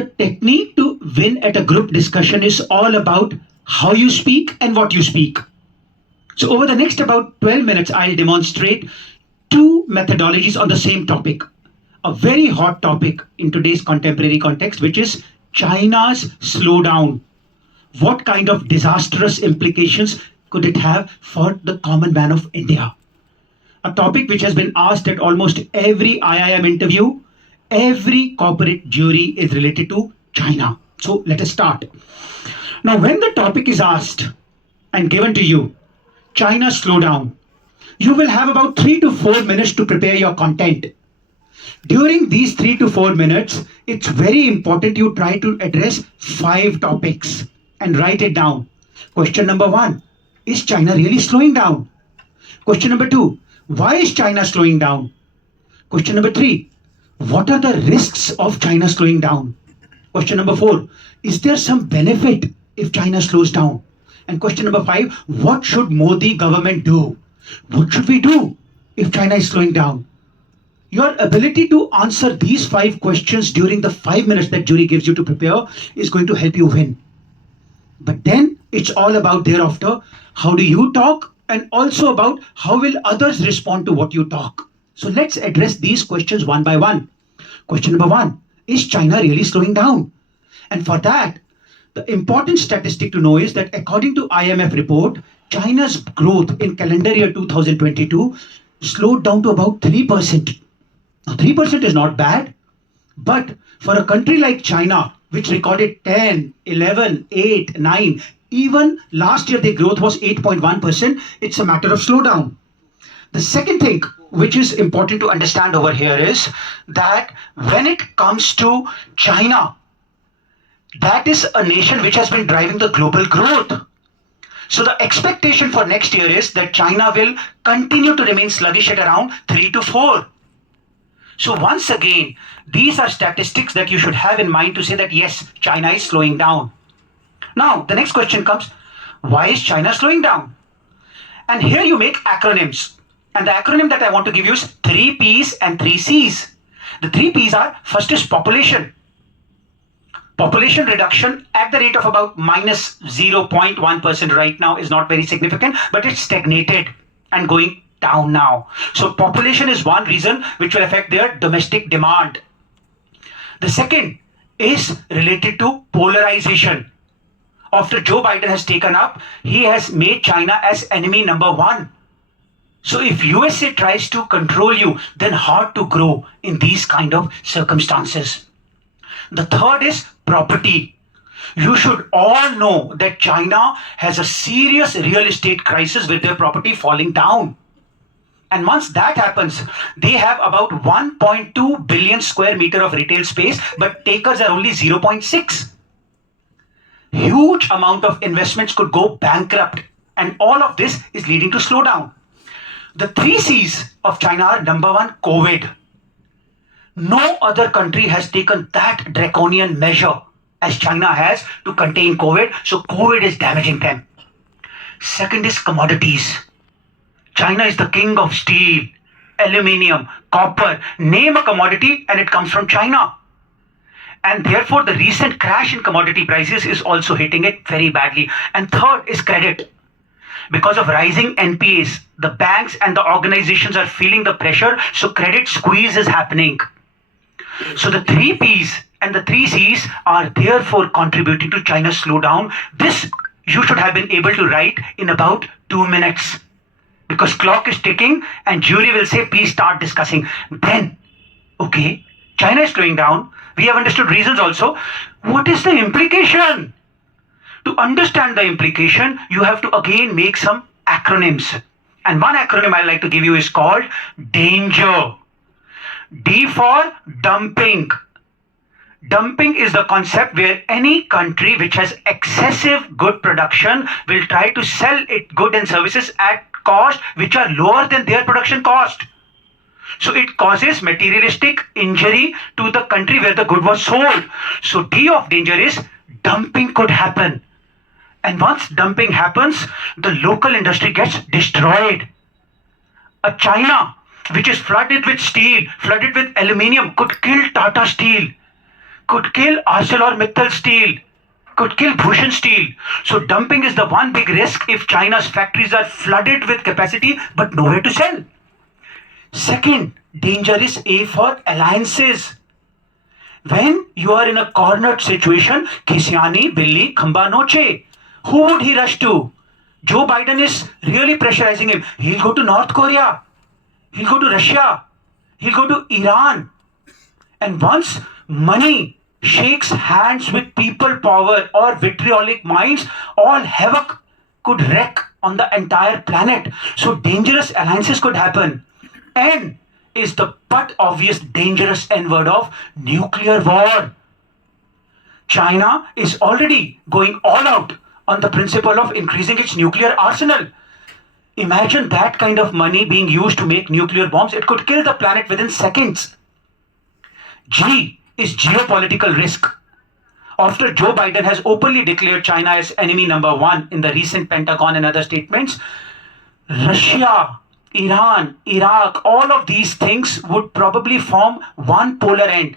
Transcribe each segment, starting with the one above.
The technique to win at a group discussion is all about how you speak and what you speak. So over the next about 12 minutes, I'll demonstrate two methodologies on the same topic. A very hot topic in today's contemporary context, which is China's slowdown. What kind of disastrous implications could it have for the common man of India? A topic which has been asked at almost every IIM interview. Every corporate jury is related to China. So let us start. Now, when the topic is asked and given to you, China slowdown, you will have about 3 to 4 minutes to prepare your content. During these 3 to 4 minutes, it's very important you try to address 5 topics and write it down. Question number 1, is China really slowing down? Question number 2, why is China slowing down? Question number 3, what are the risks of China slowing down? Question number 4, is there some benefit if China slows down? And question number 5, what should Modi government do? What should we do if China is slowing down? Your ability to answer these 5 questions during the 5 minutes that jury gives you to prepare is going to help you win. But then it's all about thereafter, how do you talk, and also about how will others respond to what you talk. So let's address these questions one by one. Question number 1, is China really slowing down? And for that, the important statistic to know is that according to IMF report, China's growth in calendar year 2022 slowed down to about 3%. Now 3% is not bad, but for a country like China, which recorded 10, 11, 8, 9, even last year their growth was 8.1%, it's a matter of slowdown. The second thing which is important to understand over here is that when it comes to China, that is a nation which has been driving the global growth. So the expectation for next year is that China will continue to remain sluggish at around 3 to 4. So once again, these are statistics that you should have in mind to say that yes, China is slowing down. Now, the next question comes, why is China slowing down? And here you make acronyms. And the acronym that I want to give you is 3 P's and 3 C's. The 3 P's are, first is population. Population reduction at the rate of about minus 0.1% right now is not very significant, but it's stagnated and going down now. So population is one reason which will affect their domestic demand. The second is related to polarization. After Joe Biden has taken up, he has made China as enemy number 1. So if USA tries to control you, then hard to grow in these kind of circumstances. The third is property. You should all know that China has a serious real estate crisis with their property falling down. And once that happens, they have about 1.2 billion square meter of retail space, but takers are only 0.6. Huge amount of investments could go bankrupt. And all of this is leading to slowdown. The 3 C's of China are number 1, COVID. No other country has taken that draconian measure as China has to contain COVID. So COVID is damaging them. Second is commodities. China is the king of steel, aluminium, copper. Name a commodity and it comes from China. And therefore the recent crash in commodity prices is also hitting it very badly. And third is credit. Because of rising NPAs, the banks and the organizations are feeling the pressure. So credit squeeze is happening. So the 3 P's and the 3 C's are therefore contributing to China's slowdown. This you should have been able to write in about 2 minutes. Because clock is ticking and jury will say, please start discussing. Then, okay, China is slowing down. We have understood reasons also. What is the implication? To understand the implication, you have to again make some acronyms. And one acronym I like to give you is called DANGER. D for dumping. Dumping is the concept where any country which has excessive good production will try to sell its goods and services at cost which are lower than their production cost. So it causes materialistic injury to the country where the good was sold. So D of danger is dumping could happen. And once dumping happens, the local industry gets destroyed. A China which is flooded with steel, flooded with aluminium could kill Tata Steel, could kill ArcelorMittal Steel, could kill Bhushan Steel. So dumping is the one big risk if China's factories are flooded with capacity but nowhere to sell. Second danger is A for alliances. When you are in a cornered situation, Kisiani, Billi, Khamba Noche, who would he rush to? Joe Biden is really pressurizing him. He'll go to North Korea. He'll go to Russia. He'll go to Iran. And once money shakes hands with people power or vitriolic minds, all havoc could wreak on the entire planet. So dangerous alliances could happen. N is the but obvious dangerous N word of nuclear war. China is already going all out on the principle of increasing its nuclear arsenal. Imagine that kind of money being used to make nuclear bombs. It could kill the planet within seconds. G is geopolitical risk. After Joe Biden has openly declared China as enemy number one in the recent Pentagon and other statements, Russia, Iran, Iraq, all of these things would probably form one polar end.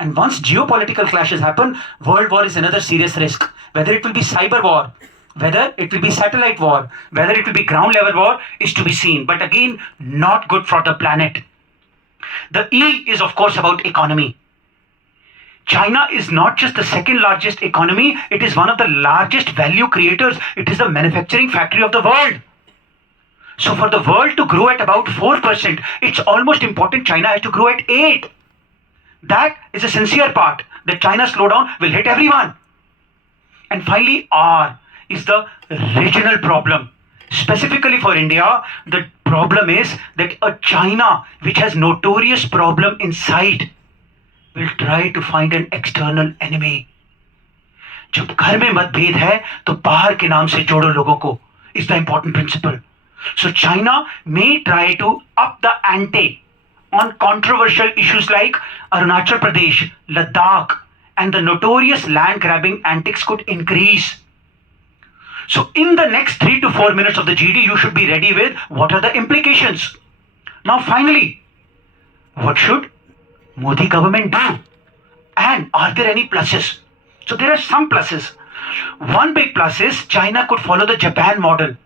And once geopolitical clashes happen, world war is another serious risk. Whether it will be cyber war, whether it will be satellite war, whether it will be ground level war is to be seen. But again, not good for the planet. The E is of course about economy. China is not just the second largest economy, it is one of the largest value creators. It is the manufacturing factory of the world. So for the world to grow at about 4%, it's almost important China has to grow at 8%. That is a sincere part. The China slowdown will hit everyone. And finally, R is the regional problem. Specifically for India, the problem is that a China which has notorious problem inside will try to find an external enemy. जब घर में मतभेद है तो बाहर के नाम से जोड़ो लोगों को is the important principle. So China may try to up the ante on controversial issues like Arunachal Pradesh, Ladakh, and the notorious land grabbing antics could increase. So in the next 3 to 4 minutes of the GD, you should be ready with what are the implications. Now finally, what should Modi government do? And are there any pluses? So there are some pluses. One big plus is China could follow the Japan model.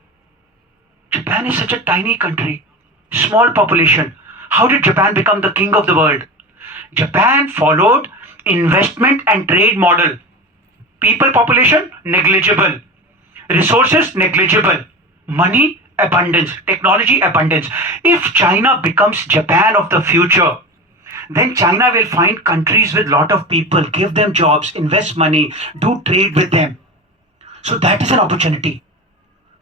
Japan is such a tiny country, small population. How did Japan become the king of the world? Japan followed investment and trade model. People population, negligible. Resources, negligible. Money, abundance. Technology, abundance. If China becomes Japan of the future, then China will find countries with lot of people, give them jobs, invest money, do trade with them. So that is an opportunity.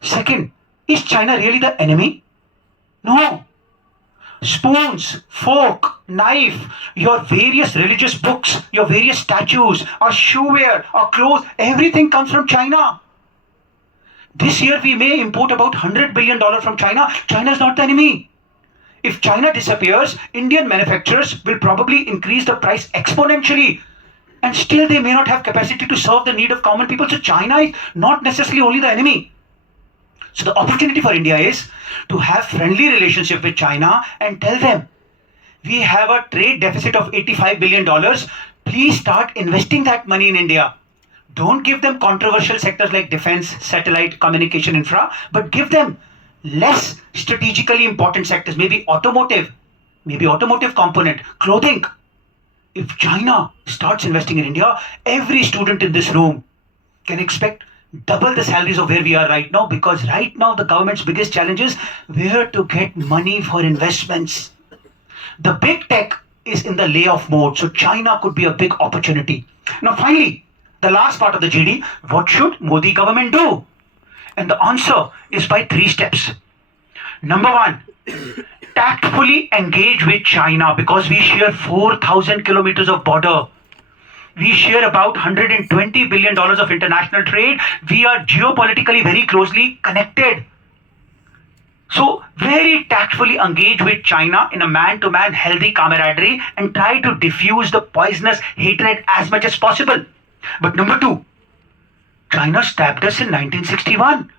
Second, is China really the enemy? No. Spoons, fork, knife, your various religious books, your various statues, our shoewear, our clothes, everything comes from China. This year we may import about $100 billion from China. China is not the enemy. If China disappears, Indian manufacturers will probably increase the price exponentially. And still they may not have capacity to serve the need of common people. So China is not necessarily only the enemy. So the opportunity for India is to have friendly relationship with China and tell them, we have a trade deficit of $85 billion. Please start investing that money in India. Don't give them controversial sectors like defense, satellite, communication infra, but give them less strategically important sectors, maybe automotive component, clothing. If China starts investing in India, every student in this room can expect double the salaries of where we are right now, because right now the government's biggest challenge is where to get money for investments. The big tech is in the layoff mode, so China could be a big opportunity. Now finally, the last part of the GD, what should Modi government do? And the answer is by 3 steps. Number 1, tactfully engage with China because we share 4,000 kilometers of border. We share about $120 billion of international trade. We are geopolitically very closely connected. So very tactfully engage with China in a man-to-man healthy camaraderie and try to diffuse the poisonous hatred as much as possible. But number 2, China stabbed us in 1961.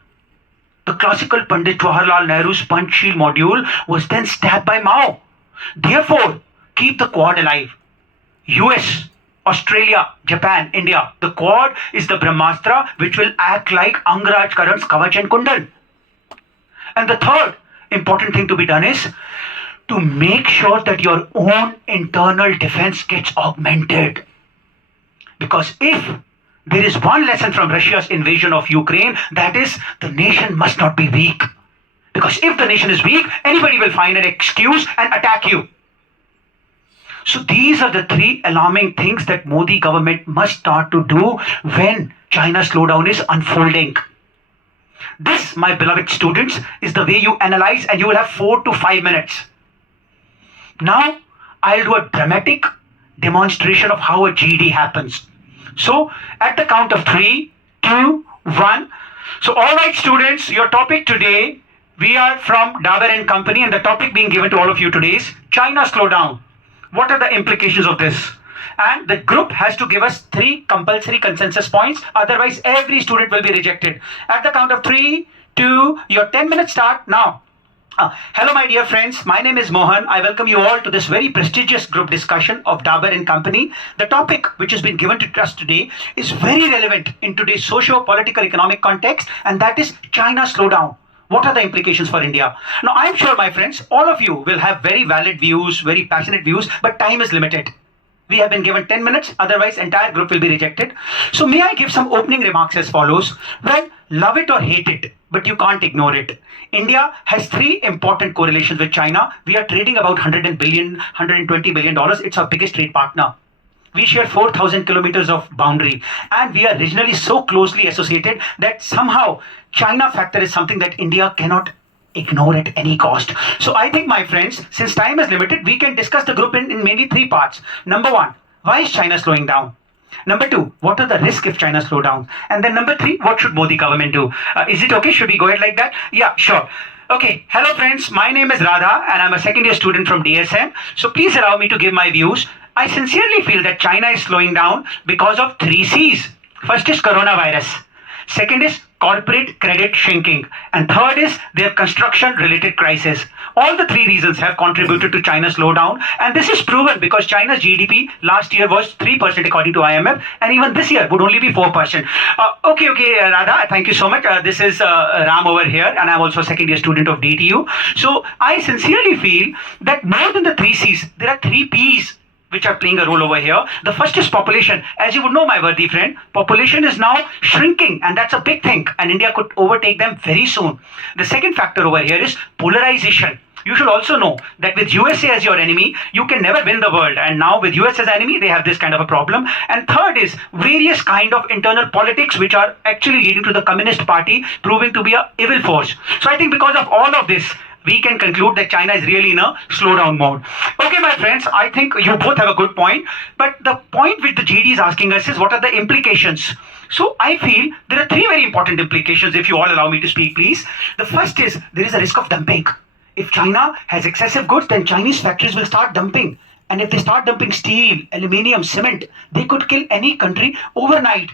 The classical Pandit Jawaharlal Nehru's Panchsheel module was then stabbed by Mao. Therefore, keep the Quad alive. US Australia, Japan, India. The Quad is the Brahmastra, which will act like Angraj Karan's Kavach and Kundal. And the third important thing to be done is to make sure that your own internal defense gets augmented. Because if there is one lesson from Russia's invasion of Ukraine, that is the nation must not be weak. Because if the nation is weak, anybody will find an excuse and attack you. So these are the three alarming things that Modi government must start to do when China's slowdown is unfolding. This, my beloved students, is the way you analyze, and you will have 4 to 5 minutes. Now, I'll do a dramatic demonstration of how a GD happens. So, at the count of 3, 2, 1. So, all right, students, your topic today, we are from Dabur and Company, and the topic being given to all of you today is China slowdown. What are the implications of this? And the group has to give us 3 compulsory consensus points. Otherwise, every student will be rejected. At the count of 3, 2, your 10 minutes start now. Hello, my dear friends. My name is Mohan. I welcome you all to this very prestigious group discussion of Dabur and Company. The topic which has been given to us today is very relevant in today's socio-political economic context, and that is China slowdown. What are the implications for India? Now, I'm sure, my friends, all of you will have very valid views, very passionate views, but time is limited. We have been given 10 minutes, otherwise entire group will be rejected. So may I give some opening remarks as follows. Well, love it or hate it, but you can't ignore it. India has 3 important correlations with China. We are trading about $120 billion. It's our biggest trade partner. We share 4,000 kilometers of boundary, and we are regionally so closely associated that somehow China factor is something that India cannot ignore at any cost. So I think, my friends, since time is limited, we can discuss the group in mainly 3 parts. Number 1, why is China slowing down? Number 2, what are the risks if China slow down? And then number 3, what should Modi government do? Is it okay? Should we go ahead like that? Yeah, sure. Okay, hello friends, my name is Radha and I'm a second year student from DSM. So please allow me to give my views. I sincerely feel that China is slowing down because of 3 C's. First is coronavirus. Second is corporate credit shrinking. And third is their construction-related crisis. All the 3 reasons have contributed to China's slowdown. And this is proven because China's GDP last year was 3% according to IMF. And even this year would only be 4%. Okay, Radha, thank you so much. This is Ram over here. And I'm also a second year student of DTU. So I sincerely feel that more than the 3 C's, there are 3 P's which are playing a role over here. The first is population. As you would know, my worthy friend, population is now shrinking, and that's a big thing, and India could overtake them very soon. The second factor over here is polarization. You should also know that with USA as your enemy, you can never win the world. And now with US as enemy, they have this kind of a problem. And third is various kind of internal politics which are actually leading to the Communist Party proving to be a evil force. So I think because of all of this, we can conclude that China is really in a slowdown mode. Okay, my friends, I think you both have a good point. But the point which the GD is asking us is what are the implications? So I feel there are 3 very important implications, if you all allow me to speak, please. The first is there is a risk of dumping. If China has excessive goods, then Chinese factories will start dumping. And if they start dumping steel, aluminium, cement, they could kill any country overnight.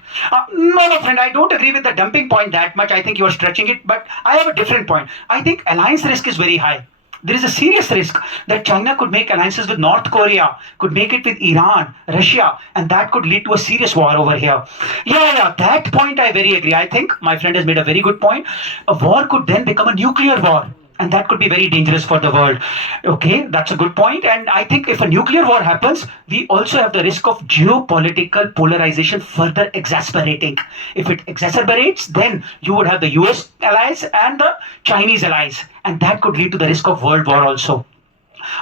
No, friend, I don't agree with the dumping point that much. I think you are stretching it, but I have a different point. I think alliance risk is very high. There is a serious risk that China could make alliances with North Korea, could make it with Iran, Russia, and that could lead to a serious war over here. Yeah, that point I very agree. I think my friend has made a very good point. A war could then become a nuclear war. And that could be very dangerous for the world. Okay, that's a good point. And I think if a nuclear war happens, we also have the risk of geopolitical polarization further exacerbating. If it exacerbates, then you would have the US allies and the Chinese allies. And that could lead to the risk of world war also.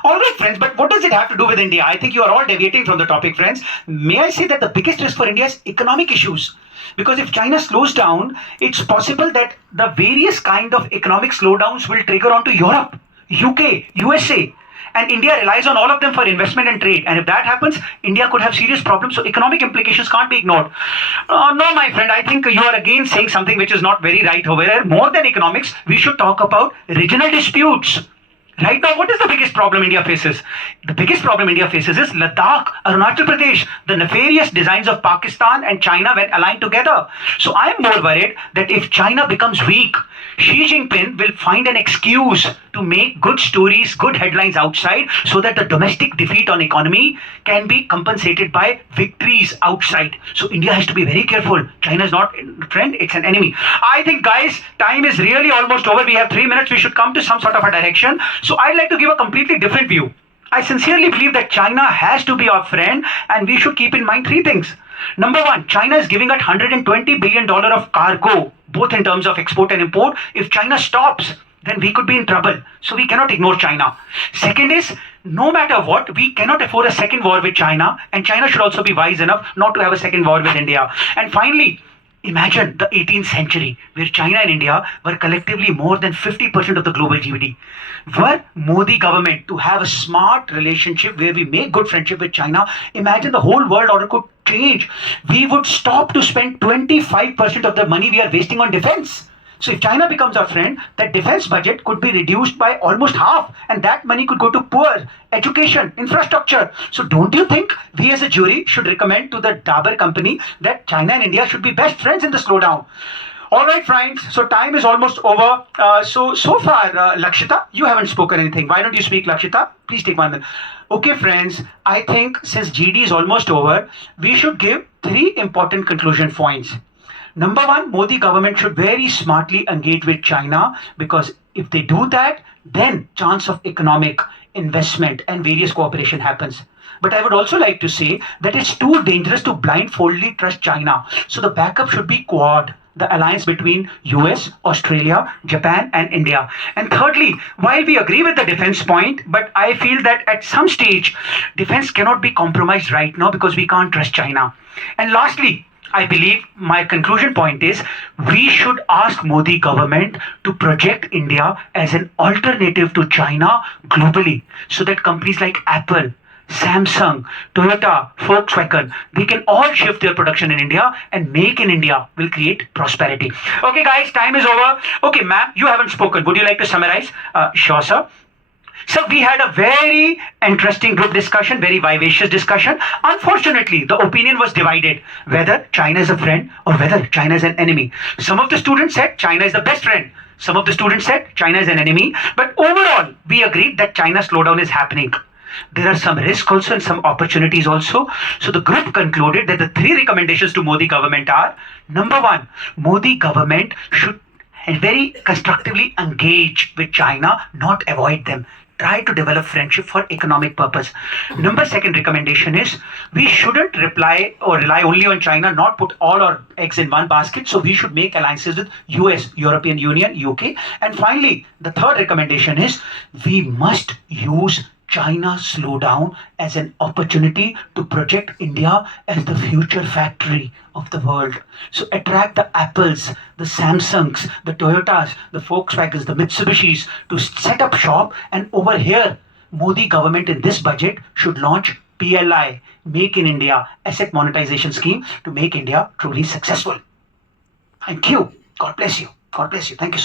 All right, friends, but what does it have to do with India? I think you are all deviating from the topic, friends. May I say that the biggest risk for India is economic issues? Because if China slows down, it's possible that the various kind of economic slowdowns will trigger onto Europe, UK, USA. And India relies on all of them for investment and trade. And if that happens, India could have serious problems. So economic implications can't be ignored. No, my friend, I think you are again saying something which is not very right over here. More than economics, we should talk about regional disputes. Right now, what is the biggest problem India faces? The biggest problem India faces is Ladakh, Arunachal Pradesh, the nefarious designs of Pakistan and China when aligned together. So I'm more worried that if China becomes weak, Xi Jinping will find an excuse to make good stories, good headlines outside so that the domestic defeat on economy can be compensated by victories outside. So India has to be very careful. China is not a friend, it's an enemy. I think, guys, time is really almost over. We have 3 minutes. We should come to some sort of a direction. So I'd like to give a completely different view. I sincerely believe that China has to be our friend and we should keep in mind three things. Number one, China is giving us $120 billion of cargo, both in terms of export and import. If China stops, then we could be in trouble. So we cannot ignore China. Second is, no matter what, we cannot afford a second war with China, and China should also be wise enough not to have a second war with India. And finally, imagine the 18th century where China and India were collectively more than 50% of the global GDP. Were Modi government to have a smart relationship where we make good friendship with China, imagine the whole world order could change. We would stop to spend 25% of the money we are wasting on defense. So if China becomes our friend, that defense budget could be reduced by almost half, and that money could go to poor, education, infrastructure. So don't you think we as a jury should recommend to the Dabur company that China and India should be best friends in the slowdown? All right, friends. So time is almost over. So far, Lakshita, you haven't spoken anything. Why don't you speak, Lakshita? Please take 1 minute. Okay, friends. I think since GD is almost over, we should give three important conclusion points. Number one, Modi government should very smartly engage with China, because if they do that, then chance of economic investment and various cooperation happens. But I would also like to say that it's too dangerous to blindfoldly trust China. So the backup should be Quad, the alliance between US, Australia, Japan and India. And thirdly, while we agree with the defense point, but I feel that at some stage, defense cannot be compromised right now because we can't trust China. And lastly, I believe my conclusion point is we should ask Modi government to project India as an alternative to China globally, so that companies like Apple, Samsung, Toyota, Volkswagen, they can all shift their production in India, and Make in India will create prosperity. Okay guys, time is over. Okay ma'am, you haven't spoken. Would you like to summarize? Sure sir. So we had a very interesting group discussion, very vivacious discussion. Unfortunately, the opinion was divided whether China is a friend or whether China is an enemy. Some of the students said China is the best friend. Some of the students said China is an enemy. But overall, we agreed that China's slowdown is happening. There are some risks also and some opportunities also. So the group concluded that the three recommendations to Modi government are: number one, Modi government should very constructively engage with China, not avoid them. Try to develop friendship for economic purpose. Number second recommendation is we shouldn't rely only on China, not put all our eggs in one basket. So we should make alliances with US, European Union, UK. And finally, the third recommendation is we must use China slowdown as an opportunity to project India as the future factory of the world. So attract the Apples, the Samsungs, the Toyotas, the Volkswagens, the Mitsubishis to set up shop. And over here, Modi government in this budget should launch PLI, Make in India, asset monetization scheme to make India truly successful. Thank you. God bless you. God bless you. Thank you so much.